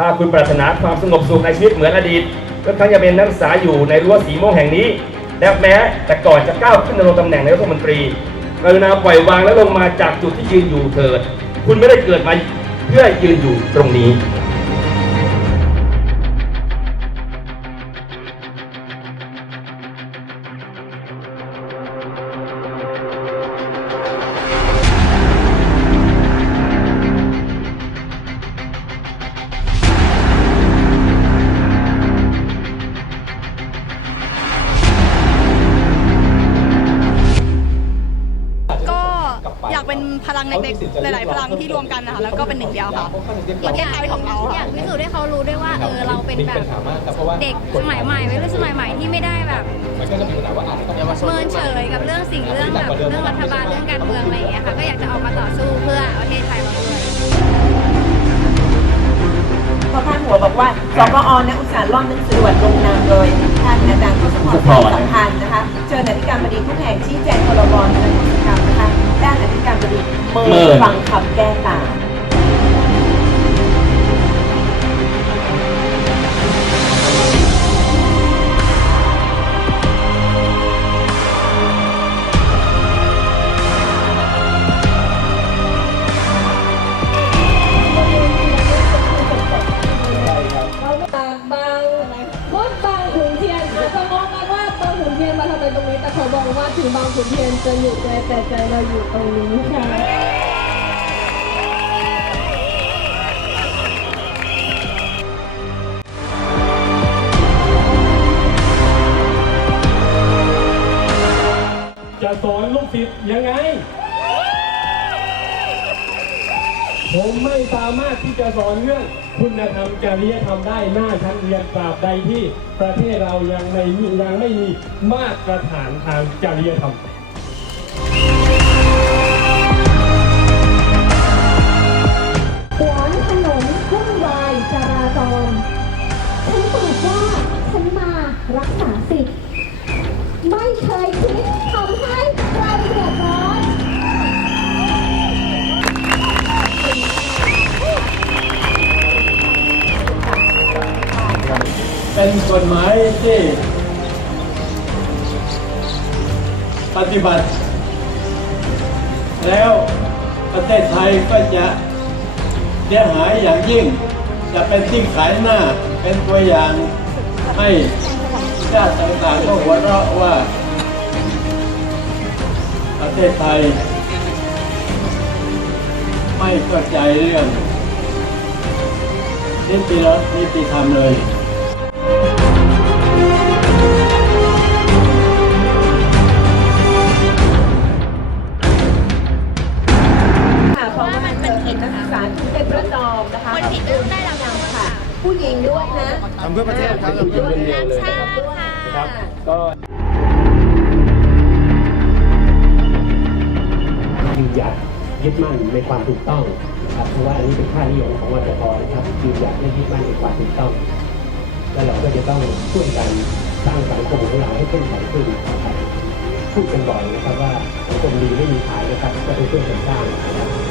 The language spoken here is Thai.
ถ้าคุณปรารถนาความสงบสุขในชีวิตเหมือนอดีตก็ครั้งจะเป็นนักศึกษาอยู่ในรั้วสีม่วงแห่งนี้ และแม้แต่ก่อนจะก้าวขึ้นดำรงตำแหน่งนายกรัฐมนตรีกรุณาปล่อยวางและลงมาจากจุดที่ยืนอยู่เถิด คุณไม่ได้เกิดมาเพื่อยืนอยู่ตรงนี้ พลังเล็กๆหลาย ๆ พลังที่รวมกันนะคะแล้วก็เป็นหนึ่งเดียวค่ะประเทศไทยของเราอค่ะยากพิสูจน์ให้เขารู้ด้วยว่าเออเราเป็นแบบเด็กสมัยใหม่วัยรุ่นสมัยใหม่ที่ไม่ได้แบบเมินเฉยกับเรื่องสิ่งเรื่องแบบเรื่องรัฐบาลเรื่องการเมืองอะไรอย่างเงี้ยค่ะก็อยากจะออกมาต่อสู้เพื่อประเทศไทยเราด้วยพอพาดหัวบอกว่าสกอนักอุตสาหร่อนหนังสือด่วนลงนามโดยท่านอาจารย์ทศพรศรีสัมพันธ์นะคะ เชิญอธิการบดีทุกแห่งชี้แจงพรบนิรโทษกร การบดีเมิเมินนฟังคำแก้ต่างบางบางมดบางขุนเทียนอาจจะมองกันว่าบางขุน เทียนมาทำไมตรงนี้ แต่ขอบอกว่าถึงบางขุนเทียนจะอยู่ไกลแต่ใจเราอยู่ตรงนี้ค่ะจะสอนลูกศิษย์ยังไง ผมไม่สามารถที่จะสอนเรื่องคุณธรรมจริยธรรมได้หน้าชั้นเรียนตราบใดที่ประเทศเรายังไม่มียังไม่มีมาตรฐานทางจริยธรรมหวานถนนวุ่นวายจราจรฉันบอกว่าฉันมารักษาสิทธิ์ไม่เคย เป็นกฎหมายที่ปฏิบัติ แล้วประเทศไทยก็จะเสียหายอย่างยิ่ง จะเป็นที่ขายหน้าเป็นตัวอย่างให้ชาติต่างๆก็หัวเราะว่า ประเทศไทย ไม่เข้าใจเรื่องนิติรัฐนิติธรรมเลย คนผิดก็ต้องได้รับโทษค่ะผู้หญิงด้วยนะทำเพื่อประเทศครับทำเพื่อประเทศรักชาติค่ะครับ ก็ยืนหยัดยึดมั่นในความถูกต้องนะครับเพราะว่าอันนี้เป็นค่านิยมของวจปนะครับยืนหยัดและยึดมั่นในความถูกต้อง แล้วเราก็จะต้องช่วยกันสร้างสังคมของเราให้เข้มแข็งขึ้นนะครับพูดกันบ่อยนะครับว่าสังคมดีไม่มีขายนะครับก็ต้องช่วยกันสร้างนะครับ